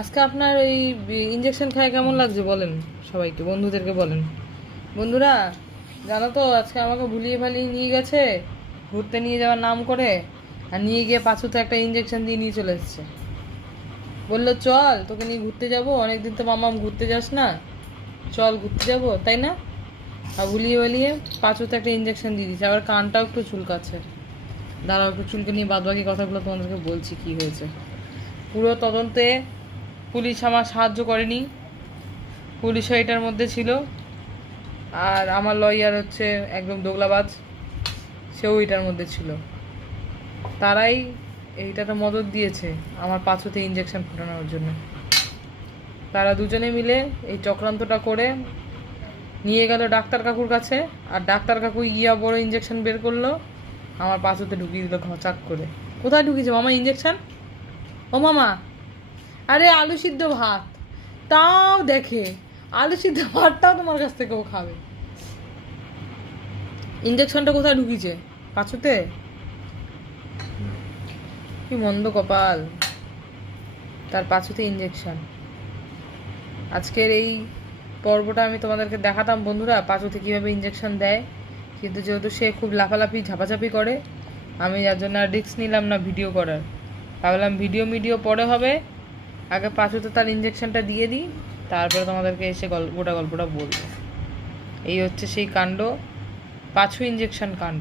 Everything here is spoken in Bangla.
আজকে আপনার ওই ইঞ্জেকশন খায় কেমন লাগছে বলেন, সবাইকে বন্ধুদেরকে বলেন। বন্ধুরা, জানো তো আজকে আমাকে ভুলিয়ে ভালিয়ে নিয়ে গেছে ঘুরতে নিয়ে যাওয়ার নাম করে, আর নিয়ে গিয়ে পাঁচুতে একটা ইঞ্জেকশন দিয়ে নিয়ে চলে এসছে। বললো চল তোকে নিয়ে ঘুরতে যাবো, অনেকদিন তো মামাম ঘুরতে যাস না, চল ঘুরতে যাবো, তাই না? আর ভুলিয়ে ভালিয়ে পাঁচুতে একটা ইঞ্জেকশন দিয়ে দিচ্ছে, আবার কানটাও একটু চুলকাচ্ছে। দাঁড়াও, একটু চুলকে নিয়ে বাদবাকি কথাগুলো তোমাদেরকে বলছি কি হয়েছে। পুরো তদন্তে পুলিশ আমার সাহায্য করেনি, পুলিশও এটার মধ্যে ছিল। আর আমার লয়ার হচ্ছে একদম দোগলাবাজ, সেও এটার মধ্যে ছিল। তারাই এইটাতে মদত দিয়েছে আমার পাঁচুতে ইঞ্জেকশন ফোটানোর জন্য। তারা দুজনে মিলে এই চক্রান্তটা করে নিয়ে গেল ডাক্তার কাকুর কাছে, আর ডাক্তার কাকু ইয়া বড় ইঞ্জেকশন বের করলো, আমার পাঁচুতে ঢুকিয়ে দিল ঘচাক করে। কোথায় ঢুকিয়েছে মামা ইঞ্জেকশন? ও মামা, আরে আলু সিদ্ধ ভাত, তাও দেখে আলু সিদ্ধ ভাতটাও তোমার কাছ থেকে ও খাবে। ইঞ্জেকশনটা কোথায় ঢুকিয়েছে? পাঁচুতে? কি মন্দ কপাল, তার পাঁচুতে ইঞ্জেকশন। আজকের এই পর্বটা আমি তোমাদেরকে দেখাতাম বন্ধুরা, পাঁচুতে কীভাবে ইঞ্জেকশন দেয়, কিন্তু যেহেতু সে খুব লাফালাফি ঝাপাঝাপি করে, আমি যার জন্য আর রিস্ক নিলাম না ভিডিও করার। ভাবলাম ভিডিও পরে হবে, আগে পাঁচুতে তার ইঞ্জেকশনটা দিয়ে দিই, তারপরে তোমাদেরকে এসে গোটা গল্পটা বলবো। এই হচ্ছে সেই কাণ্ড, পাঁচু ইঞ্জেকশন কাণ্ড।